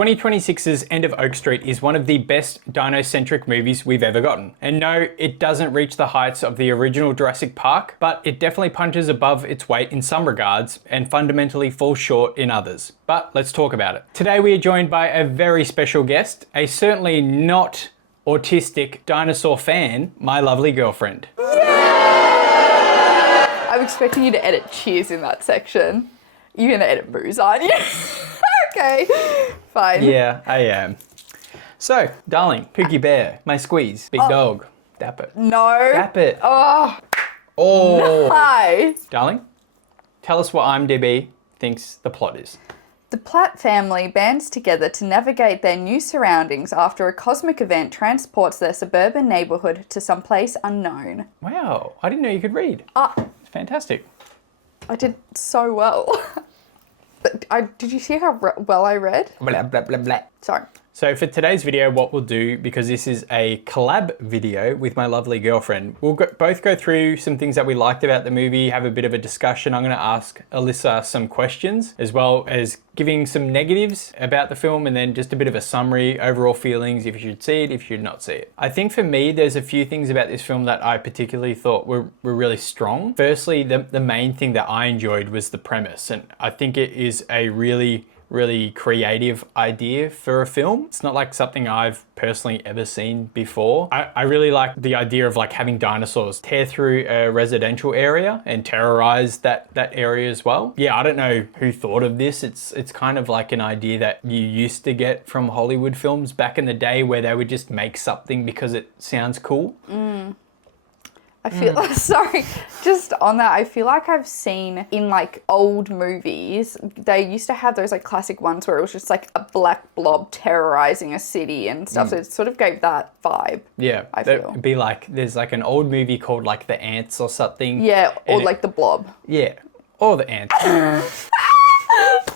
2026's End of Oak Street is one of the best dino-centric movies we've ever gotten. And no, it doesn't reach the heights of the original Jurassic Park, but it definitely punches above its weight in some regards and fundamentally falls short in others. But let's talk about it. Today we are joined by a very special guest, a certainly not autistic dinosaur fan, my lovely girlfriend. I'm expecting you to edit cheers in that section. You're gonna edit boos, aren't you? Okay, fine. Yeah, I am. So, darling, Pookie Bear, my squeeze, big dog, dap it. No. Dap it. Oh. Oh. Hi. Darling, tell us what IMDb thinks the plot is. The Platt family bands together to navigate their new surroundings after a cosmic event transports their suburban neighborhood to someplace unknown. Wow, I didn't know you could read. It's fantastic. I did so well. Did you see how well I read? Blah, blah, blah, blah. Sorry. So for today's video, what we'll do, because this is a collab video with my lovely girlfriend, we'll both go through some things that we liked about the movie, have a bit of a discussion. I'm going to ask Alyssa some questions, as well as giving some negatives about the film, and then just a bit of a summary, overall feelings, if you should see it, if you should not see it. I think for me, there's a few things about this film that I particularly thought were really strong. Firstly, the main thing that I enjoyed was the premise, and I think it is a really creative idea for a film. It's not like something I've personally ever seen before. I really like the idea of like having dinosaurs tear through a residential area and terrorize that area as well. Yeah, I don't know who thought of this. It's kind of like an idea that you used to get from Hollywood films back in the day, where they would just make something because it sounds cool. I feel sorry, just on that, I feel like I've seen in like old movies, they used to have those like classic ones where it was just like a black blob terrorizing a city and stuff. So it sort of gave that vibe. Yeah, I feel. It'd be like, there's like an old movie called like The Ants or something. Yeah, or like The Blob. Yeah, or The Ants.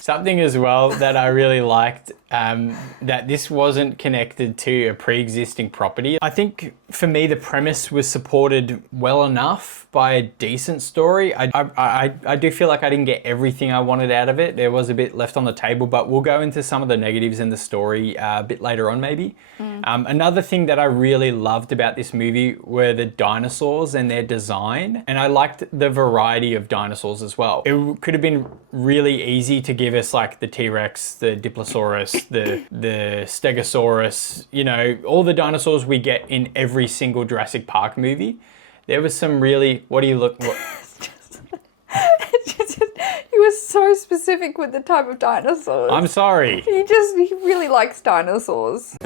Something as well that I really liked, that this wasn't connected to a pre-existing property. I think for me, the premise was supported well enough by a decent story. I do feel like I didn't get everything I wanted out of it. There was a bit left on the table, but we'll go into some of the negatives in the story a bit later on maybe. Another thing that I really loved about this movie were the dinosaurs and their design. And I liked the variety of dinosaurs as well. It could have been really easy to give us like the T-Rex, the Diplosaurus, the Stegosaurus, you know, all the dinosaurs we get in every single Jurassic Park movie. There was some really, what do you look, what? He was so specific with the type of dinosaurs. I'm sorry. He really likes dinosaurs.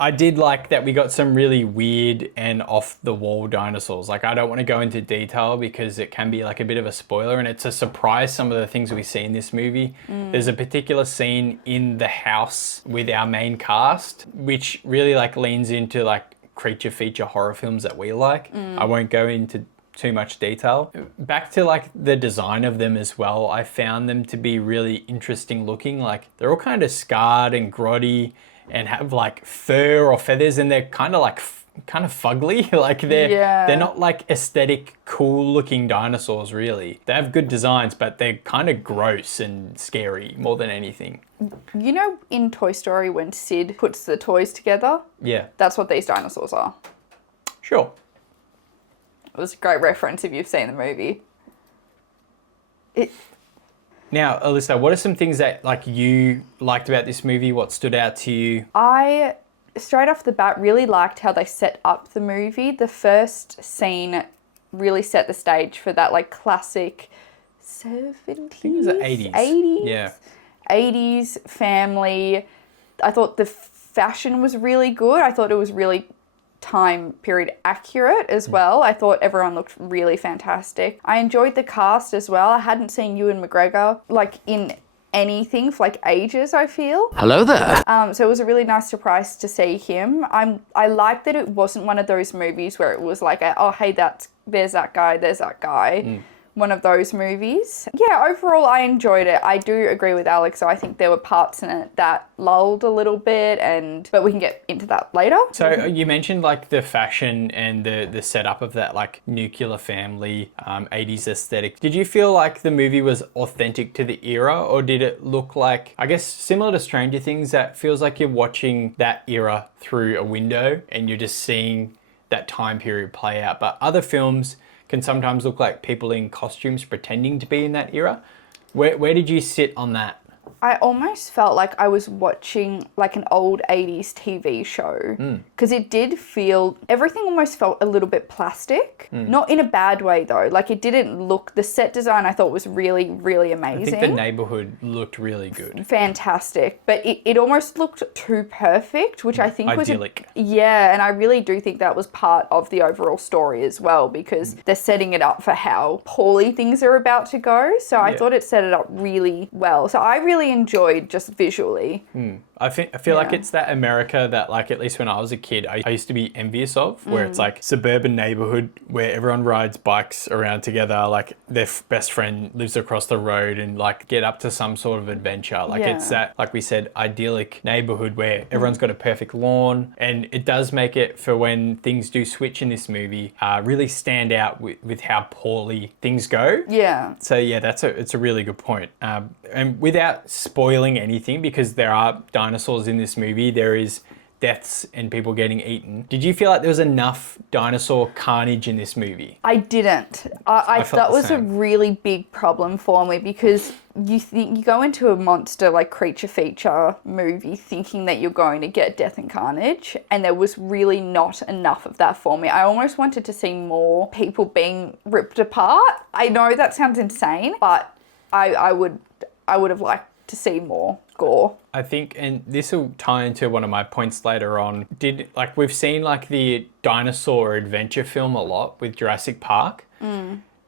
I did like that we got some really weird and off the wall dinosaurs. Like, I don't want to go into detail because it can be like a bit of a spoiler, and it's a surprise some of the things we see in this movie. There's a particular scene in the house with our main cast, which really like leans into like creature feature horror films that we like. I won't go into too much detail. Back to like the design of them as well, I found them to be really interesting looking. Like, they're all kind of scarred and grotty and have like fur or feathers, and they're kind of like kind of fugly. Like they're not like aesthetic cool looking dinosaurs really. They have good designs, but they're kind of gross and scary more than anything. You know, in Toy Story when Sid puts the toys together? Yeah. That's what these dinosaurs are. Sure. It was a great reference if you've seen the movie. Now, Alyssa, what are some things that like you liked about this movie? What stood out to you? I, straight off the bat, really liked how they set up the movie. The first scene really set the stage for that like classic 70s? I think it was the 80s. 80s? Yeah. 80s family. I thought the fashion was really good. I thought it was really time period accurate as well. I thought everyone looked really fantastic. I enjoyed the cast as well. I hadn't seen Ewan McGregor like in anything for like ages, I feel. Hello there. So it was a really nice surprise to see him. I like that it wasn't one of those movies where it was like, oh hey, there's that guy, one of those movies. Yeah, overall I enjoyed it. I do agree with Alex. So I think there were parts in it that lulled a little bit, but we can get into that later. So you mentioned like the fashion and the setup of that like nuclear family 80s aesthetic. Did you feel like the movie was authentic to the era, or did it look like, I guess similar to Stranger Things, that feels like you're watching that era through a window and you're just seeing that time period play out? But other films can sometimes look like people in costumes pretending to be in that era. Where did you sit on that? I almost felt like I was watching like an old 80s TV show, because it did feel, everything almost felt a little bit plastic. Not in a bad way though. Like it didn't look, the set design I thought was really, really amazing. I think the neighborhood looked really good. Fantastic. But it almost looked too perfect, which I think idyllic. Yeah, and I really do think that was part of the overall story as well, because they're setting it up for how poorly things are about to go. So I thought it set it up really well. So I really enjoyed just visually. I feel like it's that America that, like, at least when I was a kid, I used to be envious of, where it's like suburban neighborhood where everyone rides bikes around together, like their best friend lives across the road and like get up to some sort of adventure. Like it's that, like we said, idyllic neighborhood where everyone's got a perfect lawn, and it does make it, for when things do switch in this movie, really stand out with how poorly things go. Yeah. So yeah, it's a really good point. And without spoiling anything, because there are dinosaurs in this movie, there is deaths and people getting eaten. Did you feel like there was enough dinosaur carnage in this movie? I didn't. I felt that the was a same. really big problem for me, because you go into a monster like creature feature movie thinking that you're going to get death and carnage, and there was really not enough of that for me. I almost wanted to see more people being ripped apart. I know that sounds insane, but I would have liked to see more gore. I think, and this will tie into one of my points later on, we've seen like the dinosaur adventure film a lot with Jurassic Park.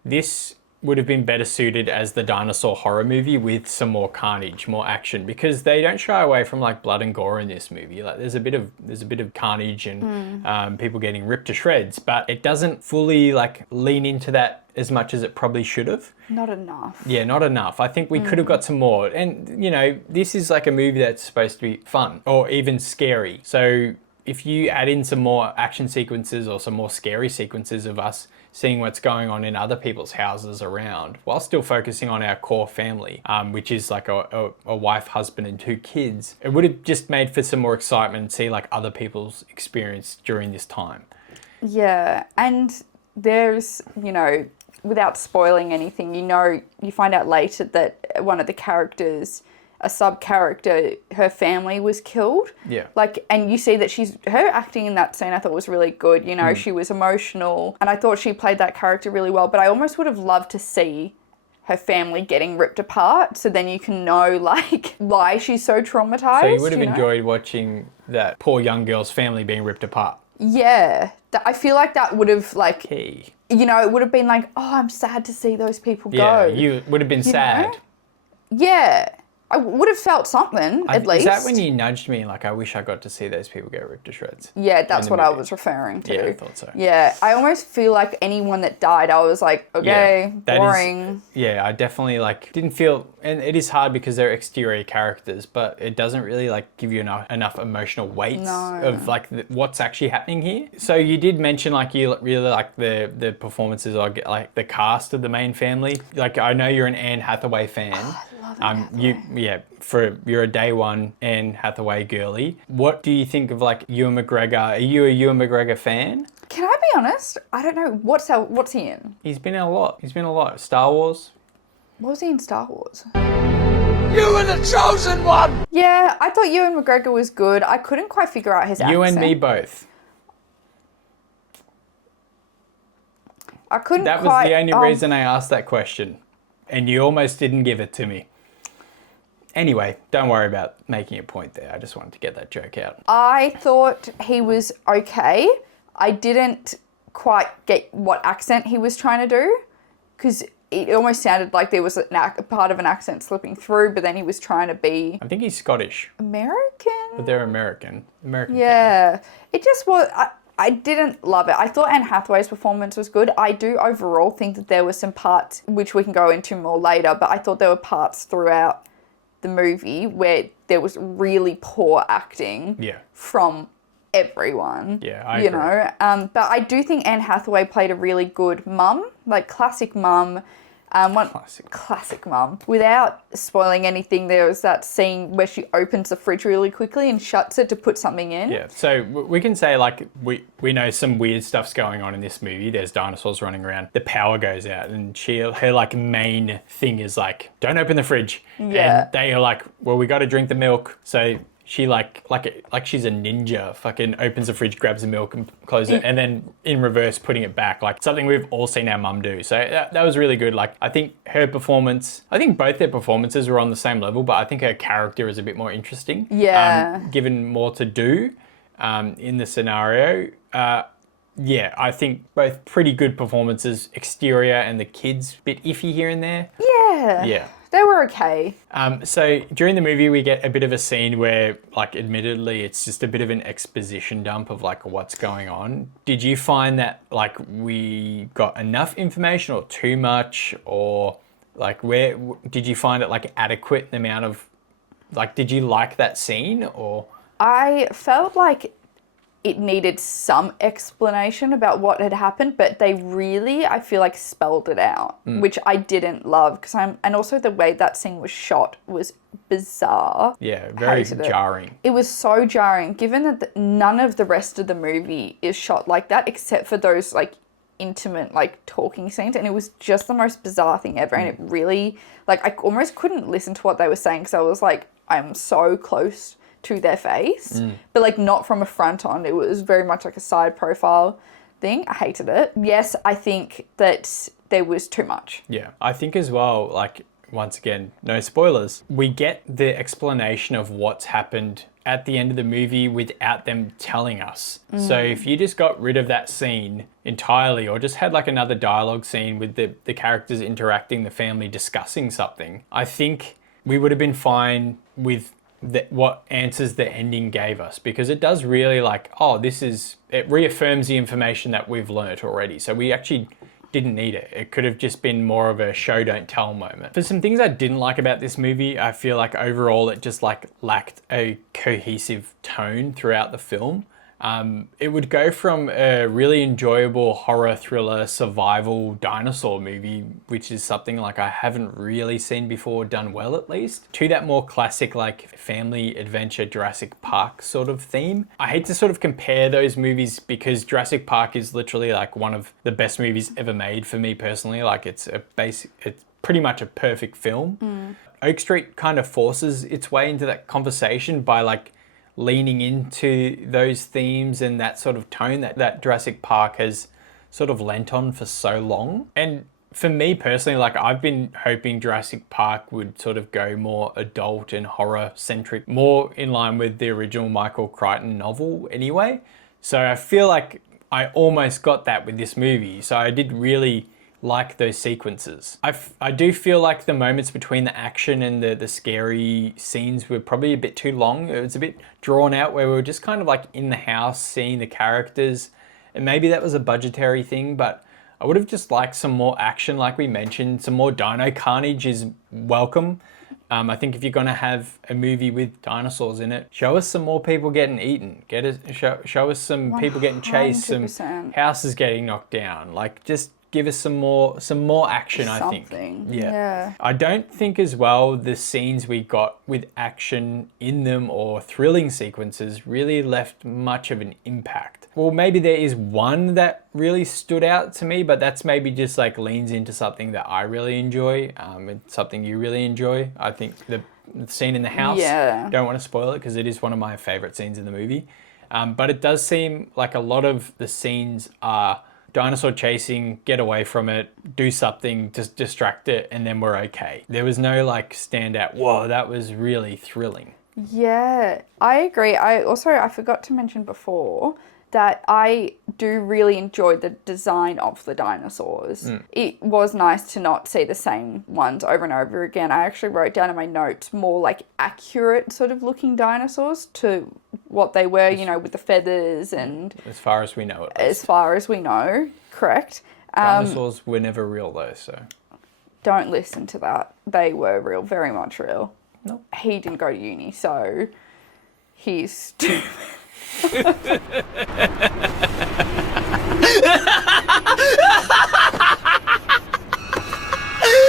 This would have been better suited as the dinosaur horror movie with some more carnage, more action, because they don't shy away from like blood and gore in this movie. Like there's a bit of carnage and people getting ripped to shreds, but it doesn't fully like lean into that as much as it probably should have. Not enough. Yeah, not enough. I think we could have got some more. And you know, this is like a movie that's supposed to be fun or even scary. So if you add in some more action sequences or some more scary sequences of us seeing what's going on in other people's houses around, while still focusing on our core family, which is like a wife, husband, and 2 kids, it would have just made for some more excitement and see like other people's experience during this time. Yeah, and there's, you know, without spoiling anything, you find out later that one of the characters, a sub-character, her family was killed. Yeah. Like, and you see that her acting in that scene I thought was really good. You know, she was emotional, and I thought she played that character really well, but I almost would have loved to see her family getting ripped apart, so then you can know like why she's so traumatized. So you would have enjoyed watching that poor young girl's family being ripped apart. Yeah. I feel like that would have like... Key. You know, it would have been like, oh, I'm sad to see those people go. Yeah, you would have been sad. Know? Yeah. I would have felt something, at least. Is that when you nudged me, like, I wish I got to see those people get ripped to shreds? Yeah, that's what I was referring to. Yeah, I thought so. Yeah, I almost feel like anyone that died, I was like, okay, boring. I definitely, like, didn't feel... And it is hard because they're exterior characters, but it doesn't really, like, give you enough emotional weight of, like, what's actually happening here. So you did mention, like, you really like the performances, or, like, the cast of the main family. Like, I know you're an Anne Hathaway fan. Oh, I love Anne Hathaway. You're a day one Anne Hathaway girly. What do you think of like Ewan McGregor? Are you a Ewan McGregor fan? Can I be honest? I don't know. What's he in? He's been in a lot. Star Wars. What was he in Star Wars? You were the chosen one! Yeah, I thought Ewan McGregor was good. I couldn't quite figure out his accent. You and me both. I couldn't That was the only reason I asked that question. And you almost didn't give it to me. Anyway, don't worry about making a point there. I just wanted to get that joke out. I thought he was okay. I didn't quite get what accent he was trying to do, because it almost sounded like there was a part of an accent slipping through, but then he was trying to be... I think he's Scottish. American? But they're American. Yeah. It just was... I didn't love it. I thought Anne Hathaway's performance was good. I do overall think that there were some parts, which we can go into more later, but I thought there were parts throughout the movie where there was really poor acting from everyone. Yeah, I agree. But I do think Anne Hathaway played a really good mum, like classic mum. Classic mum. Without spoiling anything, there was that scene where she opens the fridge really quickly and shuts it to put something in. Yeah, so we can say, like, we know some weird stuff's going on in this movie. There's dinosaurs running around. The power goes out, and her, like, main thing is, like, don't open the fridge. Yeah. And they are like, well, we got to drink the milk. So she, like she's a ninja, fucking opens the fridge, grabs the milk and closes it, and then in reverse putting it back, like something we've all seen our mum do. So that was really good. Like, I think her performance, I think both their performances were on the same level, but I think her character is a bit more interesting. Yeah. Given more to do in the scenario. Yeah, I think both pretty good performances. Exterior and the kids, bit iffy here and there. Yeah. Yeah. They were okay. So during the movie, we get a bit of a scene where, like, admittedly, it's just a bit of an exposition dump of, like, what's going on. Did you find that, like, we got enough information or too much? Or, like, where did you find it, like, adequate the amount of, like, did you like that scene? Or I felt like it needed some explanation about what had happened, but they really, I feel like, spelled it out, which I didn't love and also the way that scene was shot was bizarre. Yeah, very jarring. It was so jarring, given that none of the rest of the movie is shot like that, except for those, like, intimate, like, talking scenes, and it was just the most bizarre thing ever, and it really, like, I almost couldn't listen to what they were saying, because I was like, I'm so close to their face, but, like, not from a front on. It was very much like a side profile thing. I hated it. Yes, I think that there was too much. Yeah, I think as well, like, once again, no spoilers, we get the explanation of what's happened at the end of the movie without them telling us. So if you just got rid of that scene entirely, or just had, like, another dialogue scene with the characters interacting, the family discussing something, I think we would have been fine with what answers the ending gave us, because it does really, like, it reaffirms the information that we've learnt already. So we actually didn't need it. It could have just been more of a show don't tell moment. For some things I didn't like about this movie, I feel like overall it just, like, lacked a cohesive tone throughout the film. It would go from a really enjoyable horror thriller survival dinosaur movie, which is something, like, I haven't really seen before done well, at least, to that more classic, like, family adventure Jurassic Park sort of theme. I hate to sort of compare those movies, because Jurassic Park is literally, like, one of the best movies ever made for me personally. Like, it's pretty much a perfect film. Oak Street kind of forces its way into that conversation by, like, leaning into those themes and that sort of tone that Jurassic Park has sort of lent on for so long. And for me personally, like, I've been hoping Jurassic Park would sort of go more adult and horror centric, more in line with the original Michael Crichton novel anyway. So I feel like I almost got that with this movie. So I did really like those sequences. I do feel like the moments between the action and the scary scenes were probably a bit too long. It was a bit drawn out, where we were just kind of, like, in the house seeing the characters, and maybe that was a budgetary thing, but I would have just liked some more action, like we mentioned. Some more dino carnage is welcome. I think if you're gonna have a movie with dinosaurs in it, show us some more people getting eaten. Show us some people getting chased, 100%. some houses getting knocked down. Like, just give us some more action, I think. Yeah. I don't think as well the scenes we got with action in them or thrilling sequences really left much of an impact. Well, maybe there is one that really stood out to me, but that's maybe just, like, leans into something that I really enjoy, and something you really enjoy. I think the scene in the house, don't want to spoil it because it is one of my favorite scenes in the movie. But it does seem like a lot of the scenes are dinosaur chasing, get away from it, do something, just distract it, and then we're okay. There was no, like, standout, whoa, that was really thrilling. Yeah, I agree. I forgot to mention before that I do really enjoy the design of the dinosaurs. It was nice to not see the same ones over and over again. I actually wrote down in my notes more like accurate sort of looking dinosaurs to what they were, you know, with the feathers and... As far as we know it. As far as we know, correct. Dinosaurs were never real though, so... Don't listen to that. They were real, very much real. Nope. He didn't go to uni, so he's stupid.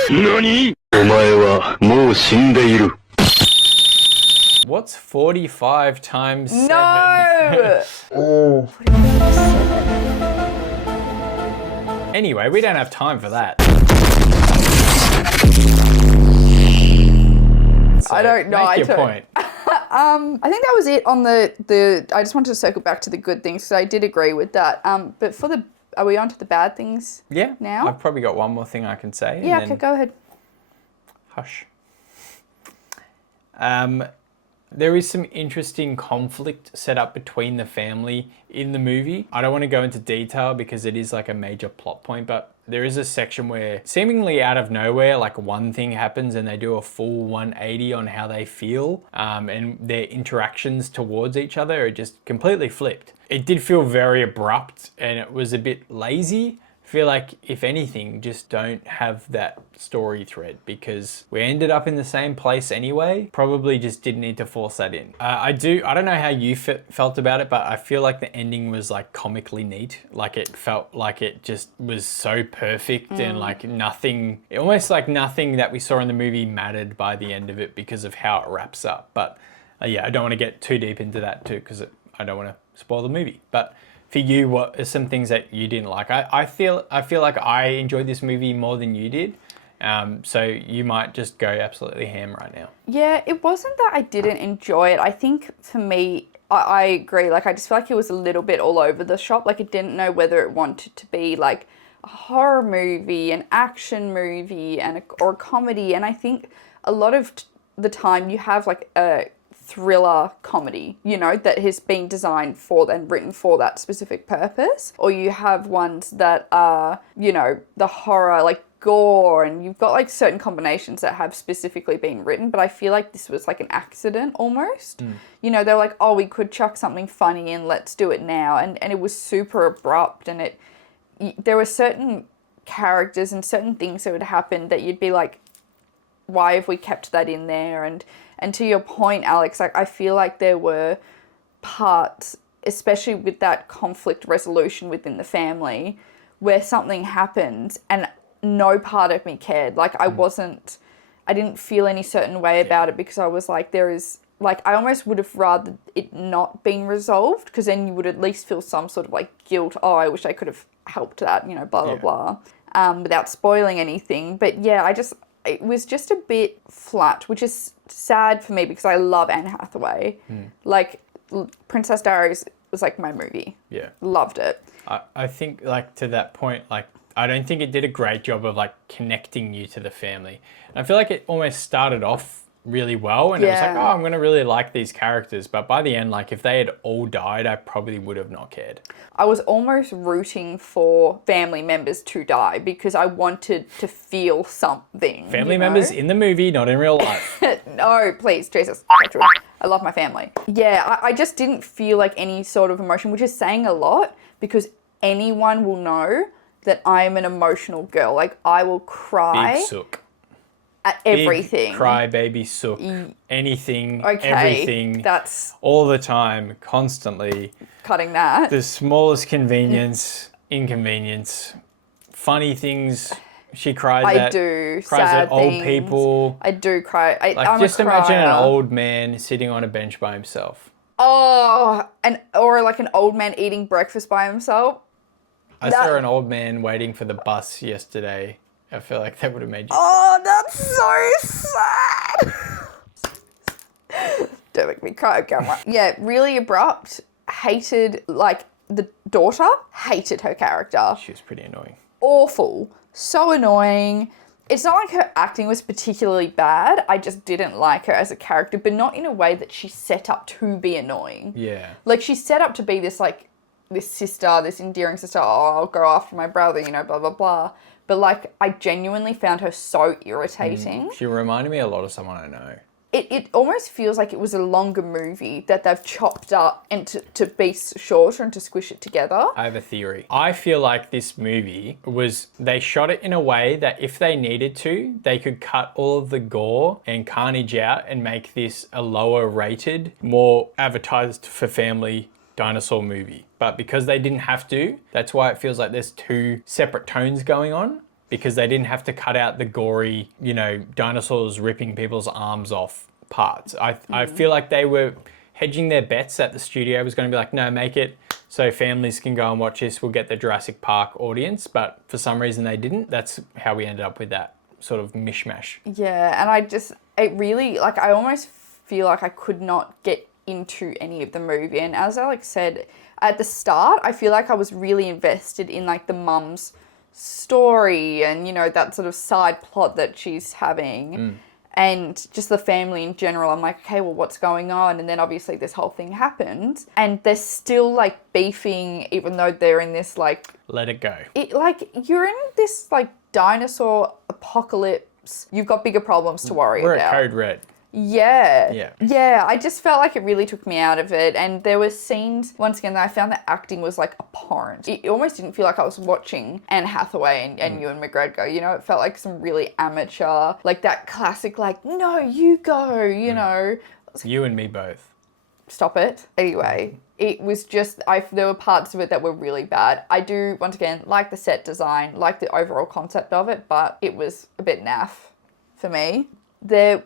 NANI?! お前はもう死んでいる。 What's 45 times 7? No! Anyway, we don't have time for that. So I don't know. Make your point. I think that was it on the I just wanted to circle back to the good things because I did agree with that. But for the, are we on to the bad things? Yeah. Now? I've probably got one more thing I can say. Yeah, and okay, go ahead. Hush. There is some interesting conflict set up between the family in the movie. I don't want to go into detail because it is like a major plot point, but there is a section where seemingly out of nowhere, like one thing happens and they do a full 180 on how they feel, and their interactions towards each other are just completely flipped. It did feel very abrupt and it was a bit lazy. I feel like, if anything, just don't have that story thread because we ended up in the same place anyway. Probably just didn't need to force that in. I don't know how you felt about it, but I feel like the ending was like comically neat. Like it felt like it just was so perfect and like nothing, almost like nothing that we saw in the movie mattered by the end of it because of how it wraps up. But yeah, I don't want to get too deep into that too because I don't want to spoil the movie. But for you, what are some things that you didn't like? I feel like I enjoyed this movie more than you did. So you might just go absolutely ham right now. Yeah, it wasn't that I didn't enjoy it. I think for me, I agree. Like, I just feel like it was a little bit all over the shop. Like, it didn't know whether it wanted to be like a horror movie, an action movie, or a comedy. And I think a lot of the time you have like a thriller comedy, you know, that has been designed for and written for that specific purpose. Or you have ones that are, you know, the horror, like gore, and you've got like certain combinations that have specifically been written, but I feel like this was like an accident almost. You know, they're like, oh, we could chuck something funny in, let's do it now. And it was super abrupt, and there were certain characters and certain things that would happen that you'd be like, why have we kept that in there? And to your point, Alex, like I feel like there were parts, especially with that conflict resolution within the family, where something happened and no part of me cared. Like I didn't feel any certain way about it because I was like, I almost would have rather it not been resolved because then you would at least feel some sort of like guilt. Oh, I wish I could have helped that, you know, blah, blah, blah, without spoiling anything. But yeah, it was just a bit flat, which is sad for me because I love Anne Hathaway. Like, Princess Diaries was like my movie. Yeah. Loved it. I think, like, to that point, like, I don't think it did a great job of, like, connecting you to the family. And I feel like it almost started off really well and it was like, oh, I'm going to really like these characters. But by the end, like, if they had all died, I probably would have not cared. I was almost rooting for family members to die because I wanted to feel something. Family members in the movie, not in real life. No, please, Jesus. I love my family. Yeah, I just didn't feel like any sort of emotion, which is saying a lot because anyone will know that I am an emotional girl. Like, I will cry. Big sook. At everything. Big cry baby sook. Anything, okay, everything. That's all the time, constantly. Cutting that. The smallest inconvenience, funny things she cries at. I do. Cries sad at old things. People. I do cry. I'm just a imagine crier. an old man sitting on a bench by himself. Oh, or like an old man eating breakfast by himself. I saw an old man waiting for the bus yesterday. I feel like that would have made you cry. Oh, that's so sad. Don't make me cry on camera. Yeah, really abrupt. Hated, like, the daughter. Hated her character. She was pretty annoying. Awful. So annoying. It's not like her acting was particularly bad. I just didn't like her as a character, but not in a way that she's set up to be annoying. Yeah. Like, she's set up to be this, like, this sister, this endearing sister, oh, I'll go after my brother, you know, blah, blah, blah. But, like, I genuinely found her so irritating. She reminded me a lot of someone I know. It almost feels like it was a longer movie that they've chopped up and to be shorter and to squish it together. I have a theory. I feel like this movie they shot it in a way that if they needed to, they could cut all of the gore and carnage out and make this a lower rated, more advertised for family dinosaur movie. But because they didn't have to, that's why it feels like there's two separate tones going on, because they didn't have to cut out the gory, you know, dinosaurs ripping people's arms off parts. I feel like they were hedging their bets that the studio was going to be like, no, make it so families can go and watch this. We'll get the Jurassic Park audience. But for some reason they didn't. That's how we ended up with that sort of mishmash. Yeah, and it really, like, I almost feel like I could not get into any of the movie. And as Alex said, at the start, I feel like I was really invested in, like, the mum's story and, you know, that sort of side plot that she's having and just the family in general. I'm like, okay, well, what's going on? And then obviously this whole thing happened and they're still, like, beefing even though they're in this, like... Let it go. You're in this, like, dinosaur apocalypse. You've got bigger problems to worry about. We're at Code Red. Yeah. Yeah, I just felt like it really took me out of it. And there were scenes, once again, that I found the acting was, like, abhorrent. It almost didn't feel like I was watching Anne Hathaway and Ewan McGregor, you know? It felt like some really amateur, like that classic, like, no, you go, you know? You and me both. Stop it. Anyway, it was just, there were parts of it that were really bad. I do, once again, like the set design, like the overall concept of it, but it was a bit naff for me. They're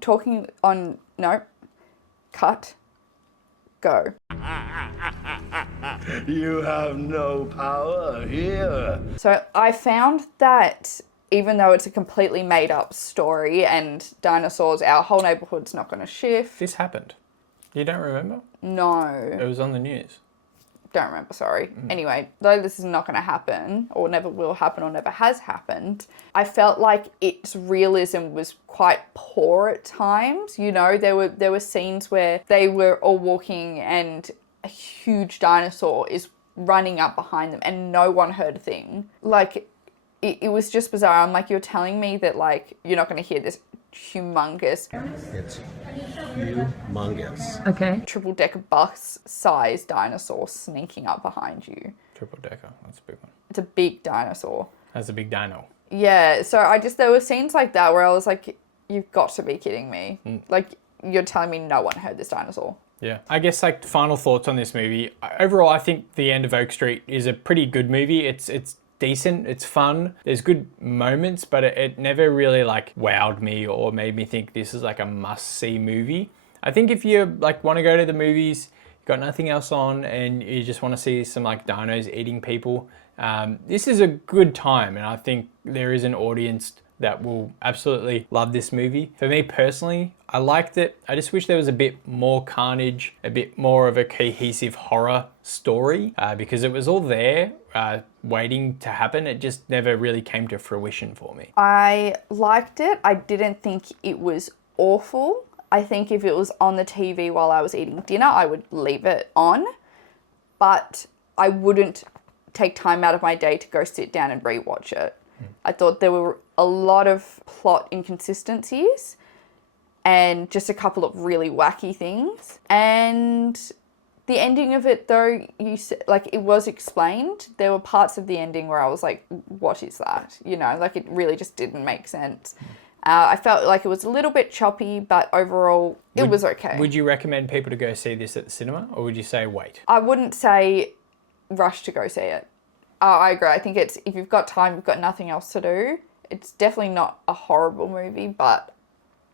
talking on, no, cut, go. You have no power here. So I found that even though it's a completely made up story and dinosaurs, our whole neighborhood's not going to shift. This happened. You don't remember? No. It was on the news. Don't remember, sorry. Anyway, though this is not going to happen, or never will happen, or never has happened, I felt like its realism was quite poor at times. You know, there were scenes where they were all walking and a huge dinosaur is running up behind them and no one heard a thing. Like, it was just bizarre. I'm like, you're telling me that, like, you're not going to hear this humongous... It's humongous. Okay. Triple-decker bus-sized dinosaur sneaking up behind you. Triple decker. That's a big one. It's a big dinosaur. That's a big dino. Yeah, so there were scenes like that where I was like, you've got to be kidding me. Like, you're telling me no one heard this dinosaur. Yeah. I guess, like, final thoughts on this movie. Overall, I think The End of Oak Street is a pretty good movie. It's decent, it's fun, there's good moments, but it never really, like, wowed me or made me think this is, like, a must-see movie. I think if you, like, want to go to the movies, you've got nothing else on, and you just want to see some, like, dinos eating people, this is a good time, and I think there is an audience that will absolutely love this movie. For me personally, I liked it. I just wish there was a bit more carnage, a bit more of a cohesive horror story, because it was all there, waiting to happen. It just never really came to fruition for me. I liked it. I didn't think it was awful. I think if it was on the TV while I was eating dinner, I would leave it on, but I wouldn't take time out of my day to go sit down and rewatch it. I thought there were a lot of plot inconsistencies and just a couple of really wacky things. And the ending of it, though, you said, like, it was explained. There were parts of the ending where I was like, what is that? You know, like, it really just didn't make sense. I felt like it was a little bit choppy, but overall, it was okay. Would you recommend people to go see this at the cinema, or would you say wait? I wouldn't say rush to go see it. I agree. I think it's, if you've got time, you've got nothing else to do. It's definitely not a horrible movie, but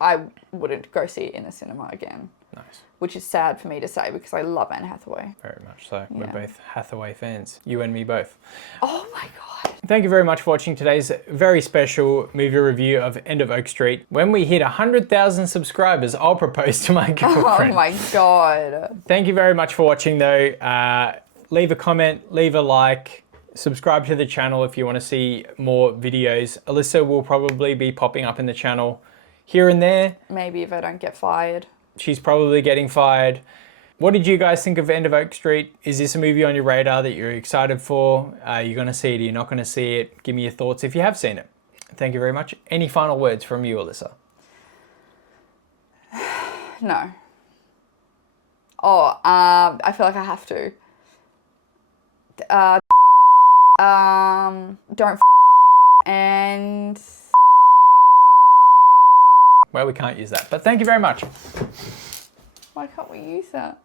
I wouldn't go see it in the cinema again. Nice. Which is sad for me to say because I love Anne Hathaway. Very much so. We're both Hathaway fans. You and me both. Oh my God. Thank you very much for watching today's very special movie review of End of Oak Street. When we hit 100,000 subscribers, I'll propose to my girlfriend. Oh my God. Thank you very much for watching though. Leave a comment, leave a like. Subscribe to the channel if you want to see more videos. Alyssa will probably be popping up in the channel here and there. Maybe if I don't get fired. She's probably getting fired. What did you guys think of End of Oak Street? Is this a movie on your radar that you're excited for? Are you going to see it? Are you not going to see it? Give me your thoughts if you have seen it. Thank you very much. Any final words from you, Alyssa? No. Oh, I feel like I have to. Don't and... Well, we can't use that, but thank you very much. Why can't we use that?